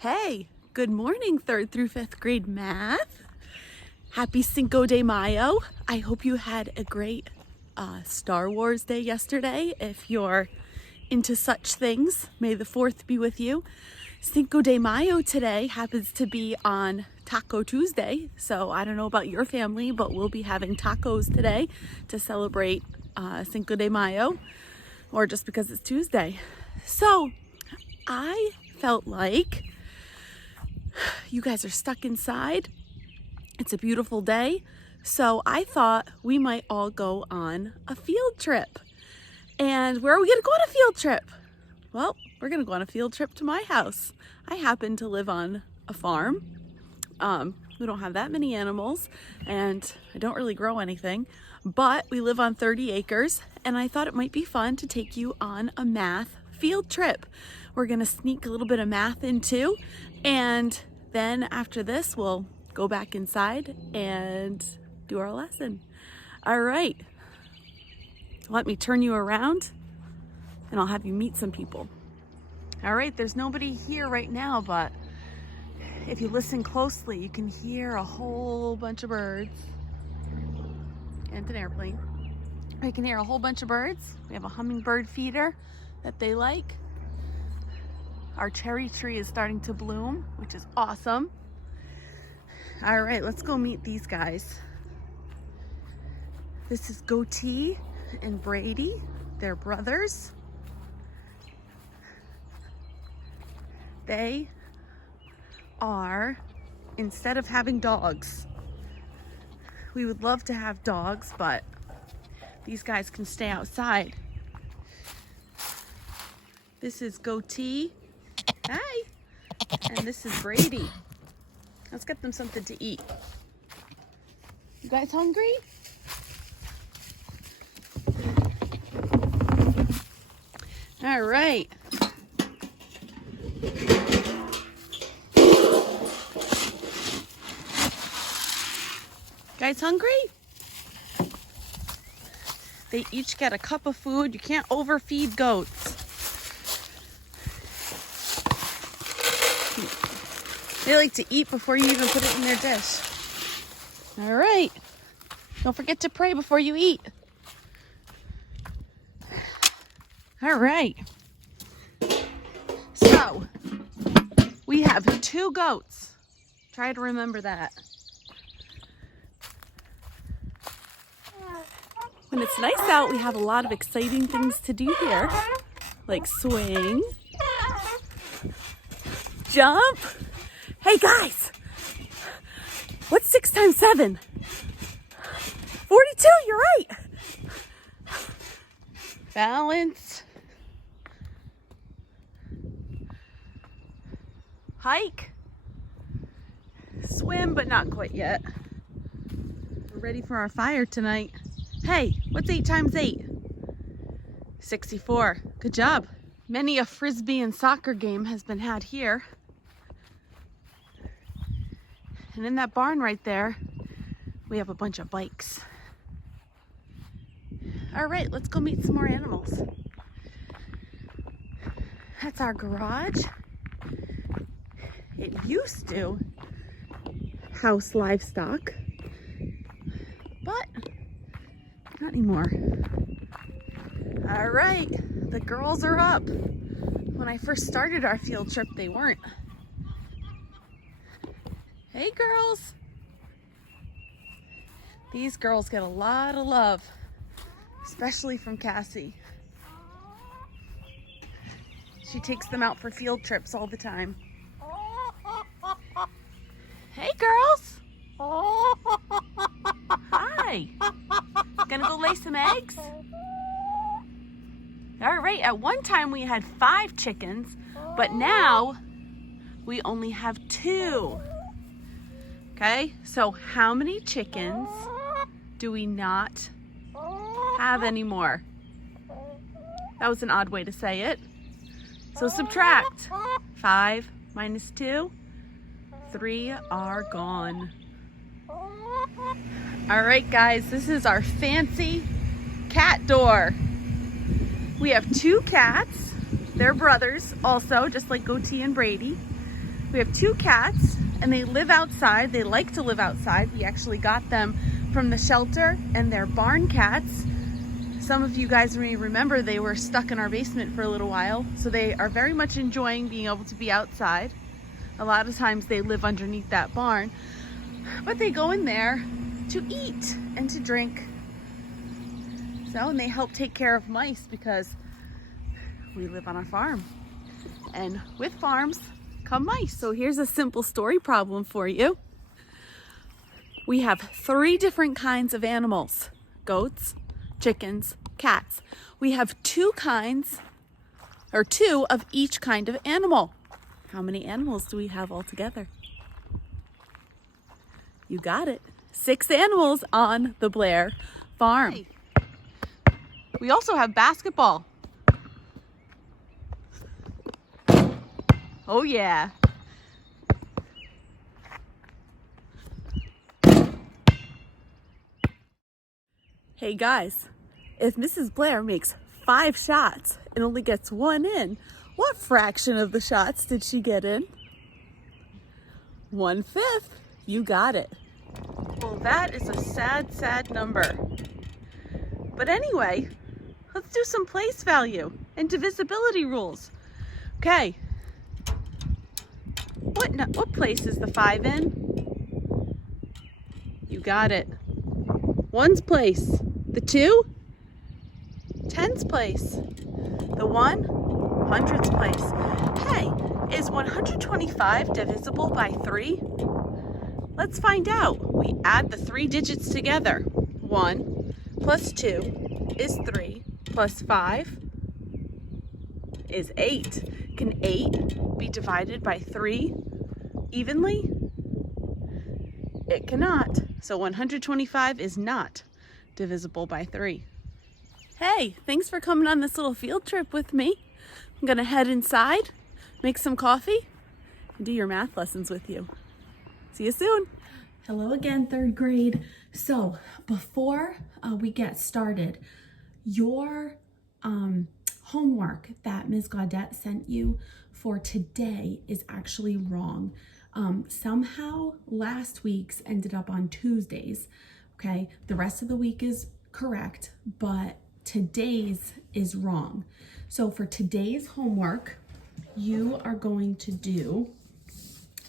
Hey, good morning, 3rd through 5th grade math. Happy Cinco de Mayo. I hope you had a great Star Wars day yesterday. If you're into such things, may the 4th be with you. Cinco de Mayo today happens to be on Taco Tuesday. So I don't know about your family, but we'll be having tacos today to celebrate Cinco de Mayo, or just because it's Tuesday. So I felt like you guys are stuck inside. It's a beautiful day. So I thought we might all go on a field trip. And where are we going to go on a field trip? Well, we're going to go on a field trip to my house. I happen to live on a farm. We don't have that many animals and I don't really grow anything, but we live on 30 acres and I thought it might be fun to take you on a math field trip. We're going to sneak a little bit of math in too, and then after this we'll go back inside and do our lesson. All right, let me turn you around and I'll have you meet some people. All right, there's nobody here right now, but if you listen closely, you can hear a whole bunch of birds and an airplane. You can hear a whole bunch of birds. We have a hummingbird feeder that they like. Our cherry tree is starting to bloom, which is awesome. All right, let's go meet these guys. This is Goatee and Brady. They're brothers. They are, instead of having dogs, we would love to have dogs, but these guys can stay outside. This is Goatee. Hi. And this is Brady. Let's get them something to eat. You guys hungry? All right. Guys hungry? They each get a cup of food. You can't overfeed goats. They like to eat before you even put it in their dish. All right. Don't forget to pray before you eat. All right. So, we have 2 goats. Try to remember that. When it's nice out, we have a lot of exciting things to do here, like swing, jump. Hey guys, what's 6 times 7? 42, you're right. Balance. Hike. Swim, but not quite yet. We're ready for our fire tonight. Hey, what's 8 times 8? 64. Good job. Many a frisbee and soccer game has been had here. And in that barn right there, we have a bunch of bikes. All right, let's go meet some more animals. That's our garage. It used to house livestock, but not anymore. All right, the girls are up. When I first started our field trip, they weren't. Hey girls. These girls get a lot of love, especially from Cassie. She takes them out for field trips all the time. Hey girls. Hi. Gonna go lay some eggs? All right, at one time we had 5 chickens, but now we only have 2. Okay, so how many chickens do we not have anymore? That was an odd way to say it. So subtract. 5 minus 2, 3 are gone. All right, guys, this is our fancy cat door. We have 2 cats. They're brothers also, just like Goatee and Brady. We have 2 cats and they live outside. They like to live outside. We actually got them from the shelter and they're barn cats. Some of you guys may remember they were stuck in our basement for a little while. So they are very much enjoying being able to be outside. A lot of times they live underneath that barn, but they go in there to eat and to drink. So, and they help take care of mice because we live on a farm. And with farms come mice. So here's a simple story problem for you. We have 3 different kinds of animals: goats, chickens, cats. We have 2 kinds, or 2 of each kind of animal. How many animals do we have altogether? You got it. 6 animals on the Blair farm. Hey. We also have basketball. Oh yeah. Hey guys, if Mrs. Blair makes 5 shots and only gets 1 in, what fraction of the shots did she get in? 1/5. You got it. Well, that is a sad, sad number. But anyway, let's do some place value and divisibility rules. Okay. What place is the 5 in? You got it. 1's place. The 2? 10's place. The 1? 100's place. Hey, is 125 divisible by 3? Let's find out. We add the 3 digits together. 1 plus 2 is 3 plus 5 is 8. Can 8 be divided by 3 evenly? It cannot. So 125 is not divisible by 3. Hey, thanks for coming on this little field trip with me. I'm gonna head inside, make some coffee, and do your math lessons with you. See you soon. Hello again, 3rd grade. So before we get started, your homework that Ms. Gaudette sent you for today is actually wrong. Somehow last week's ended up on Tuesdays. Okay, the rest of the week is correct, but today's is wrong. So for today's homework, you are going to do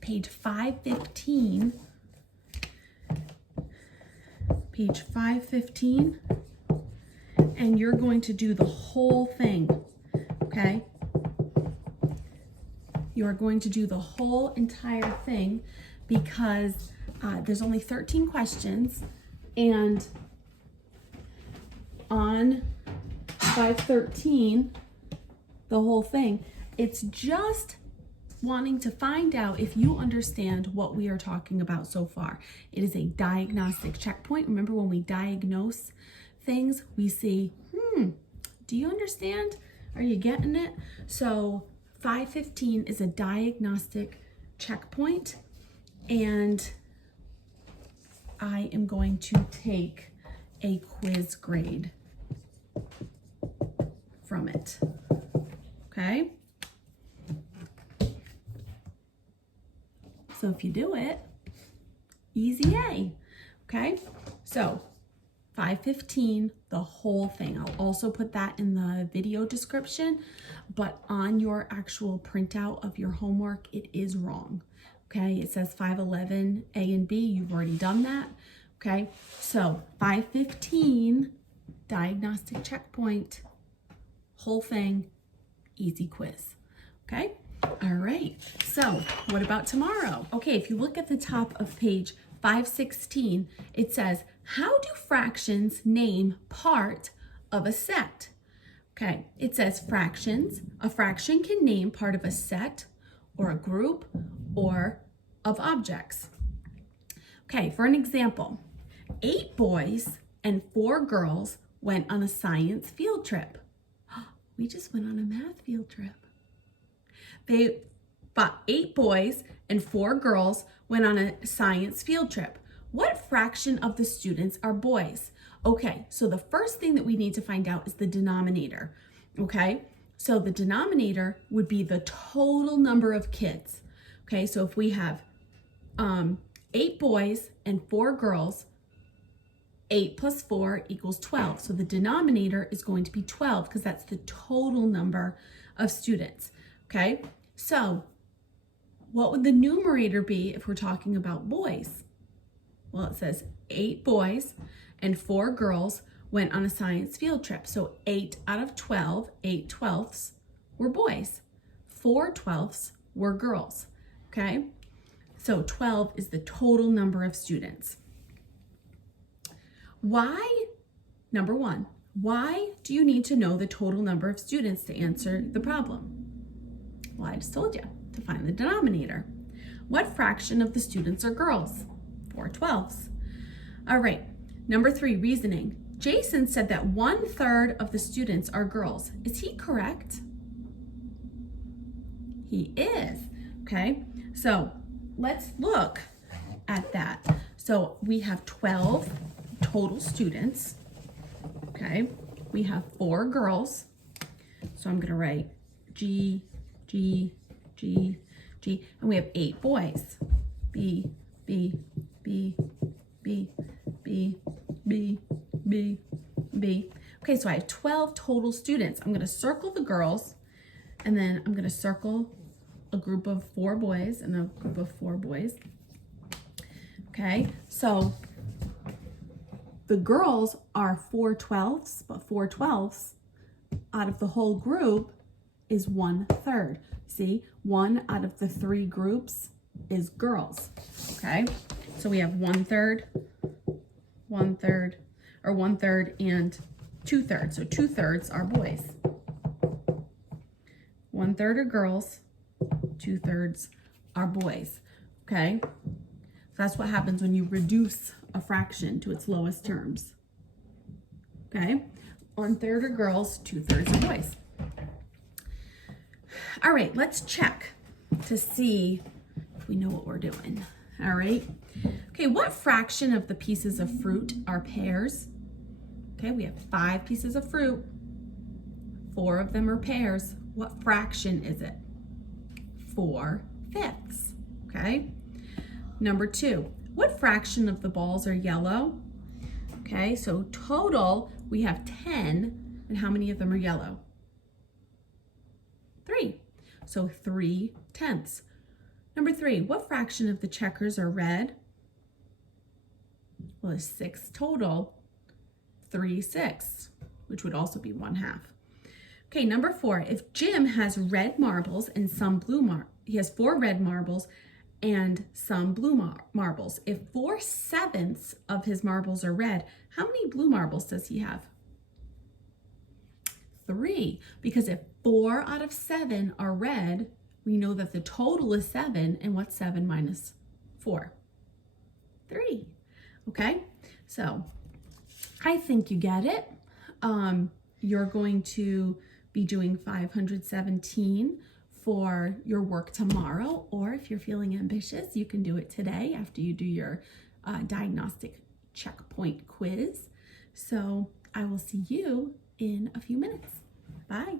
page 515, and you're going to do the whole thing, okay? You're going to do the whole entire thing because there's only 13 questions, and on 513, the whole thing, it's just wanting to find out if you understand what we are talking about so far. It is a diagnostic checkpoint. Remember, when we diagnose things, we see, do you understand? Are you getting it? So 515 is a diagnostic checkpoint, and I am going to take a quiz grade from it. Okay? So if you do it, easy A. Okay? So 515, the whole thing. I'll also put that in the video description, but on your actual printout of your homework, it is wrong. Okay? It says 511, A and B. You've already done that. Okay? So 515, diagnostic checkpoint, whole thing, easy quiz. Okay? All right. So what about tomorrow? Okay, if you look at the top of page 516, it says, how do fractions name part of a set? Okay, it says fractions. A fraction can name part of a set or a group or of objects. Okay, for an example, 8 boys and 4 girls went on a science field trip. We just went on a math field trip. 8 boys and 4 girls went on a science field trip. What fraction of the students are boys? Okay, so the first thing that we need to find out is the denominator. Okay, so the denominator would be the total number of kids. Okay, so if we have 8 boys and 4 girls, 8 plus 4 equals 12. So the denominator is going to be 12 because that's the total number of students. Okay, so what would the numerator be if we're talking about boys? Well, it says 8 boys and 4 girls went on a science field trip. So 8 out of 12, 8 twelfths were boys. 4 twelfths were girls. Okay, so 12 is the total number of students. Why, number one, why do you need to know the total number of students to answer the problem? Well, I just told you, to find the denominator. What fraction of the students are girls? 4 twelfths. All right, number 3, reasoning. Jason said that 1/3 of the students are girls. Is he correct? He is, okay? So let's look at that. So we have 12 total students, okay? We have 4 girls. So I'm gonna write G, G, G, G, and we have 8 boys. B, B, B, B, B, B, B, B. Okay, so I have 12 total students. I'm gonna circle the girls, and then I'm gonna circle a group of 4 boys and a group of 4 boys. Okay, so the girls are 4 twelfths, but 4 twelfths out of the whole group is 1/3. See, 1 out of the 3 groups is girls. Okay, so we have 1/3, 1/3, or 1/3 and 2/3. So 2/3 are boys. 1/3 are girls, 2/3 are boys. Okay, so that's what happens when you reduce a fraction to its lowest terms. Okay, 1/3 are girls, 2/3 are boys. All right, let's check to see if we know what we're doing. All right, okay, what fraction of the pieces of fruit are pears? Okay, we have 5 pieces of fruit, 4 of them are pears. What fraction is it? 4/5. Okay, number 2, what fraction of the balls are yellow? Okay, so total we have 10, and how many of them are yellow? 3. So 3/10. Number 3, what fraction of the checkers are red? Well, there's 6 total, 3/6, which would also be 1/2. Okay, number 4, if Jim has red marbles and some blue he has 4 red marbles and some blue marbles. If 4/7 of his marbles are red, how many blue marbles does he have? 3, because if 4 out of 7 are red, we know that the total is 7, and what's 7 minus 4? 3, okay? So I think you get it. You're going to be doing 517 for your work tomorrow, or if you're feeling ambitious, you can do it today after you do your diagnostic checkpoint quiz. So I will see you in a few minutes. Bye.